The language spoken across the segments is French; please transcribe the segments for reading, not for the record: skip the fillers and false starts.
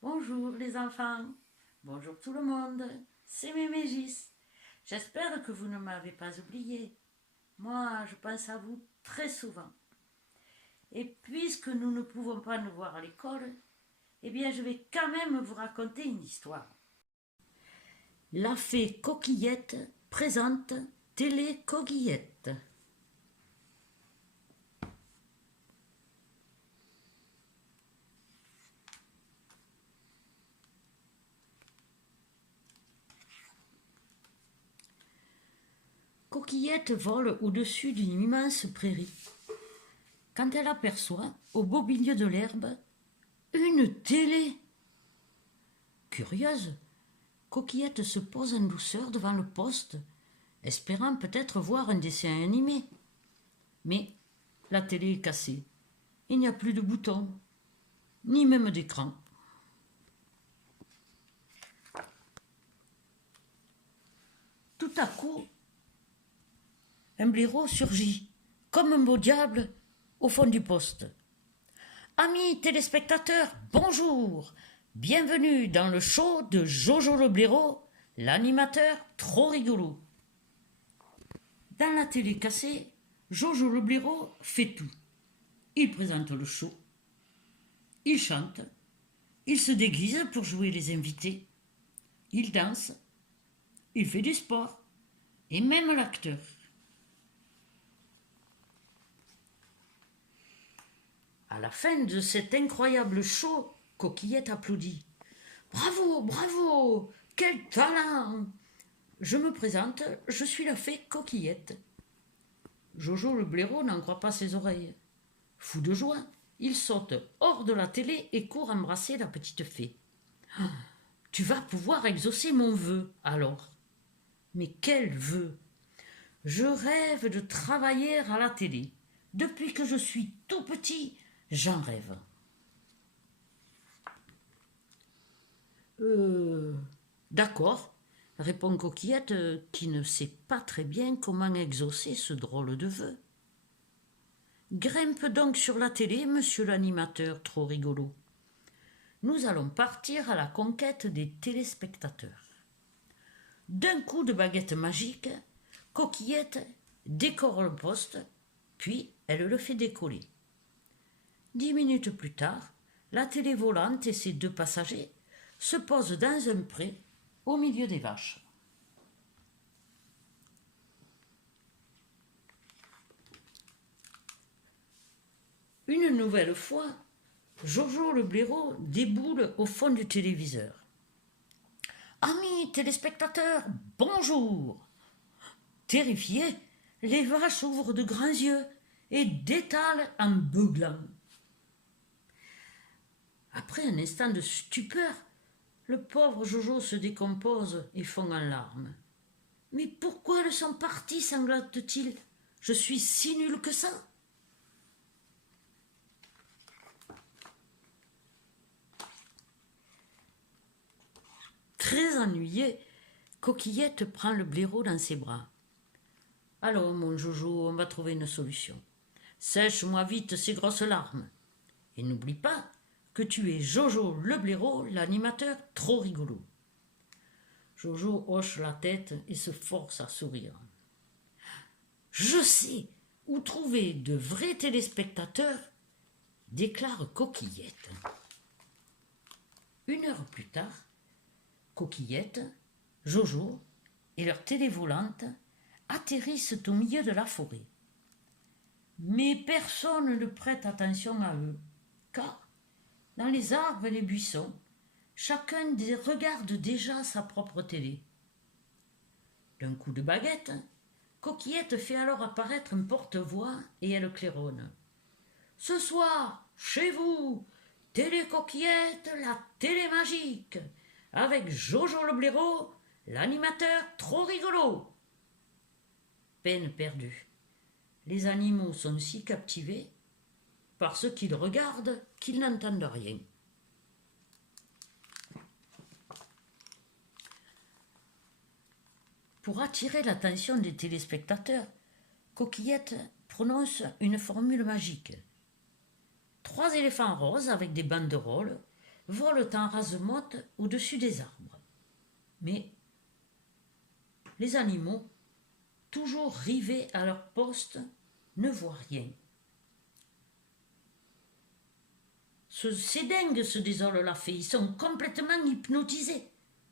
Bonjour les enfants, bonjour tout le monde, c'est Mémégis. J'espère que vous ne m'avez pas oublié. Moi, je pense à vous très souvent. Et puisque nous ne pouvons pas nous voir à l'école, eh bien je vais quand même vous raconter une histoire. La fée Coquillette présente Télé Coquillette. Coquillette vole au-dessus d'une immense prairie. Quand elle aperçoit, au beau milieu de l'herbe, une télé. Curieuse, Coquillette se pose en douceur devant le poste, espérant peut-être voir un dessin animé. Mais la télé est cassée. Il n'y a plus de boutons, ni même d'écran. Tout à coup, un blaireau surgit, comme un beau diable, au fond du poste. Amis téléspectateurs, bonjour! Bienvenue dans le show de Jojo le blaireau, l'animateur trop rigolo. Dans la télé cassée, Jojo le blaireau fait tout. Il présente le show, il chante, il se déguise pour jouer les invités, il danse, il fait du sport, et même l'acteur. À la fin de cet incroyable show, Coquillette applaudit. Bravo, bravo, quel talent! Je me présente, je suis la fée Coquillette. Jojo le blaireau n'en croit pas ses oreilles. Fou de joie, il saute hors de la télé et court embrasser la petite fée. Ah, tu vas pouvoir exaucer mon vœu, alors. Mais quel vœu? Je rêve de travailler à la télé. Depuis que je suis tout petit, j'en rêve. D'accord, répond Coquillette, qui ne sait pas très bien comment exaucer ce drôle de vœu. Grimpe donc sur la télé, monsieur l'animateur trop rigolo. Nous allons partir à la conquête des téléspectateurs. D'un coup de baguette magique, Coquillette décore le poste, puis elle le fait décoller. 10 minutes plus tard, la télé volante et ses 2 passagers se posent dans un pré au milieu des vaches. Une nouvelle fois, Jojo le blaireau déboule au fond du téléviseur. Amis téléspectateurs, bonjour! Terrifiés, les vaches ouvrent de grands yeux et détalent en beuglant. Après un instant de stupeur, le pauvre Jojo se décompose et fond en larmes. Mais pourquoi elles sont parties, sanglote-t-il? Je suis si nul que ça. Très ennuyée, Coquillette prend le blaireau dans ses bras. Allons, mon Jojo, on va trouver une solution. Sèche-moi vite ces grosses larmes. Et n'oublie pas que tu es Jojo le blaireau, l'animateur trop rigolo. Jojo hoche la tête et se force à sourire. Je sais où trouver de vrais téléspectateurs, déclare Coquillette. 1 heure plus tard, Coquillette, Jojo et leur télé volante atterrissent au milieu de la forêt. Mais personne ne prête attention à eux, car dans les arbres et les buissons, chacun regarde déjà sa propre télé. D'un coup de baguette, Coquillette fait alors apparaître un porte-voix et elle claironne. Ce soir, chez vous, Télé Coquillette, la télé magique, avec Jojo le blaireau, l'animateur trop rigolo. Peine perdue. Les animaux sont si captivés par ce qu'ils regardent qu'ils n'entendent rien. Pour attirer l'attention des téléspectateurs, Coquillette prononce une formule magique. 3 éléphants roses avec des banderoles volent en rase-motte au-dessus des arbres. Mais les animaux, toujours rivés à leur poste, ne voient rien. Ces dingues, se désole la fée, ils sont complètement hypnotisés.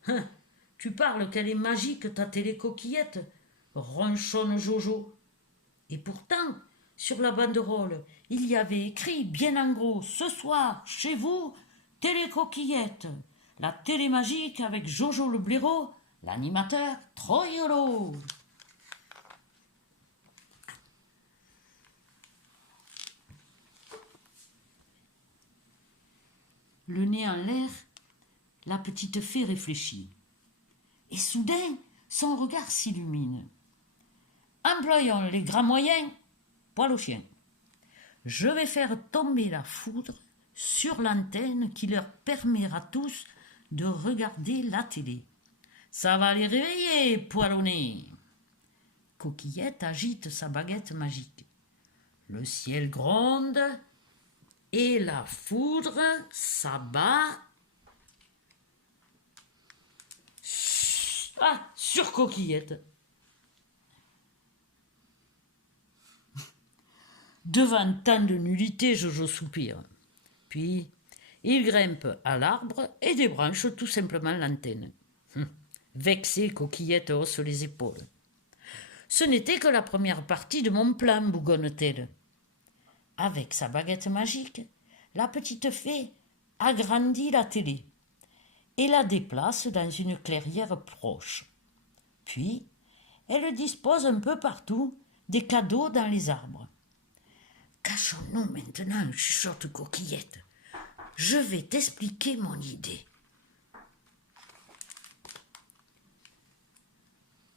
Hein, tu parles qu'elle est magique, ta télécoquillette, ronchonne Jojo. Et pourtant, sur la banderole, il y avait écrit bien en gros: ce soir, chez vous, télécoquillette, la télé magique avec Jojo le blaireau, l'animateur Troyolo. Le nez en l'air, la petite fée réfléchit. Et soudain, son regard s'illumine. Employons les grands moyens, poil au chien. Je vais faire tomber la foudre sur l'antenne qui leur permettra à tous de regarder la télé. Ça va les réveiller, poil au nez. Coquillette agite sa baguette magique. Le ciel gronde et la foudre s'abat sur Coquillette. Devant tant de nullité, Jojo soupire. Puis, il grimpe à l'arbre et débranche tout simplement l'antenne. Vexée, Coquillette hausse les épaules. Ce n'était que la première partie de mon plan, bougonne-t-elle. Avec sa baguette magique, la petite fée agrandit la télé et la déplace dans une clairière proche. Puis, elle dispose un peu partout des cadeaux dans les arbres. Cachons-nous maintenant, chuchote Coquillette. Je vais t'expliquer mon idée.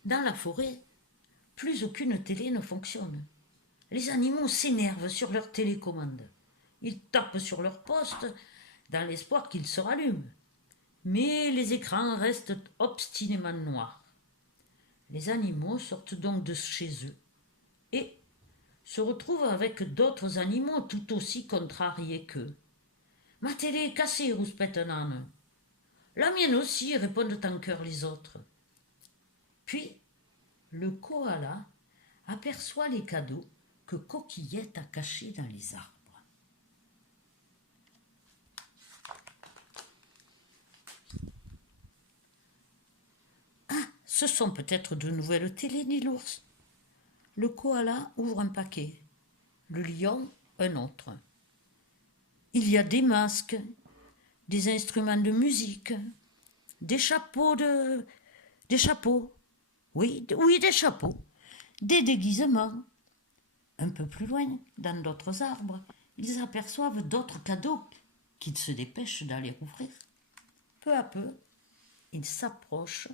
Dans la forêt, plus aucune télé ne fonctionne. Les animaux s'énervent sur leur télécommande. Ils tapent sur leur poste dans l'espoir qu'ils se rallument. Mais les écrans restent obstinément noirs. Les animaux sortent donc de chez eux et se retrouvent avec d'autres animaux tout aussi contrariés qu'eux. « Ma télé est cassée, rouspète un âne. »« La mienne aussi, répondent en chœur les autres. » Puis, le koala aperçoit les cadeaux que Coquillette a cachés dans les arbres. Ah, ce sont peut-être de nouvelles télés, dit l'ours. Le koala ouvre un paquet, le lion un autre. Il y a des masques, des instruments de musique, des chapeaux, des chapeaux, oui, des chapeaux, des déguisements. Un peu plus loin, dans d'autres arbres, ils aperçoivent d'autres cadeaux qu'ils se dépêchent d'aller ouvrir. Peu à peu, ils s'approchent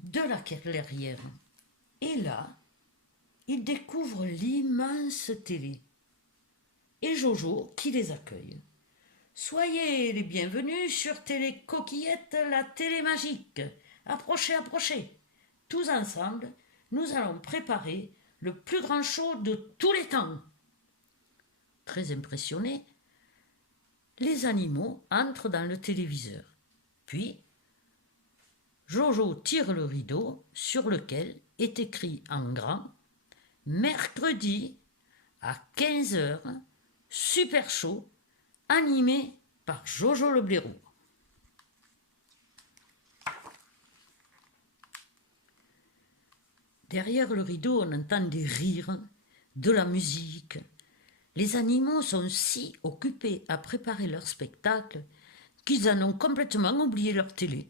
de la clairière. Et là, ils découvrent l'immense télé. Et Jojo qui les accueille. Soyez les bienvenus sur Télé Coquillette, la télé magique. Approchez, approchez. Tous ensemble, nous allons préparer le plus grand show de tous les temps. Très impressionnés, les animaux entrent dans le téléviseur. Puis, Jojo tire le rideau sur lequel est écrit en grand « Mercredi à 15h, super show, animé par Jojo le blaireau ». Derrière le rideau, on entend des rires, de la musique. Les animaux sont si occupés à préparer leur spectacle qu'ils en ont complètement oublié leur télé.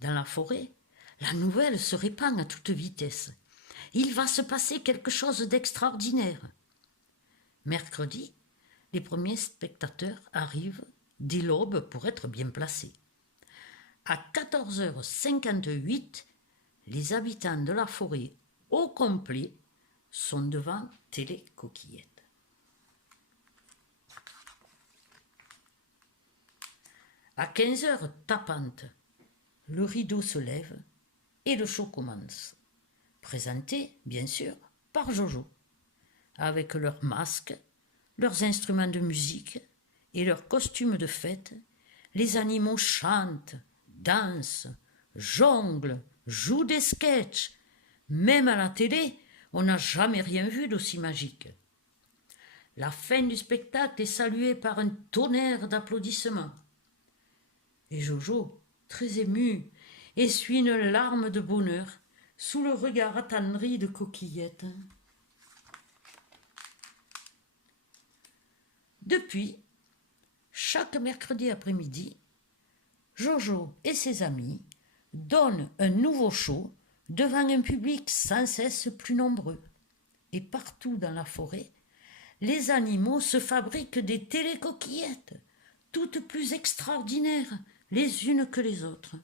Dans la forêt, la nouvelle se répand à toute vitesse. Il va se passer quelque chose d'extraordinaire. Mercredi, les premiers spectateurs arrivent dès l'aube pour être bien placés. À 14h58, les habitants de la forêt au complet sont devant Télé Coquillette. À 15h tapantes, le rideau se lève et le show commence. Présenté, bien sûr, par Jojo, avec leurs masques, leurs instruments de musique et leurs costumes de fête, les animaux chantent, dansent, jonglent, jouent des sketchs. Même à la télé, on n'a jamais rien vu d'aussi magique. La fin du spectacle est saluée par un tonnerre d'applaudissements. Et Jojo, très ému, essuie une larme de bonheur sous le regard attendri de Coquillette. Depuis, chaque mercredi après-midi, Jojo et ses amis donnent un nouveau show devant un public sans cesse plus nombreux. Et partout dans la forêt, les animaux se fabriquent des télécoquillettes, toutes plus extraordinaires les unes que les autres.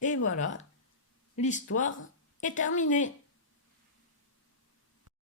Et voilà, l'histoire est terminée.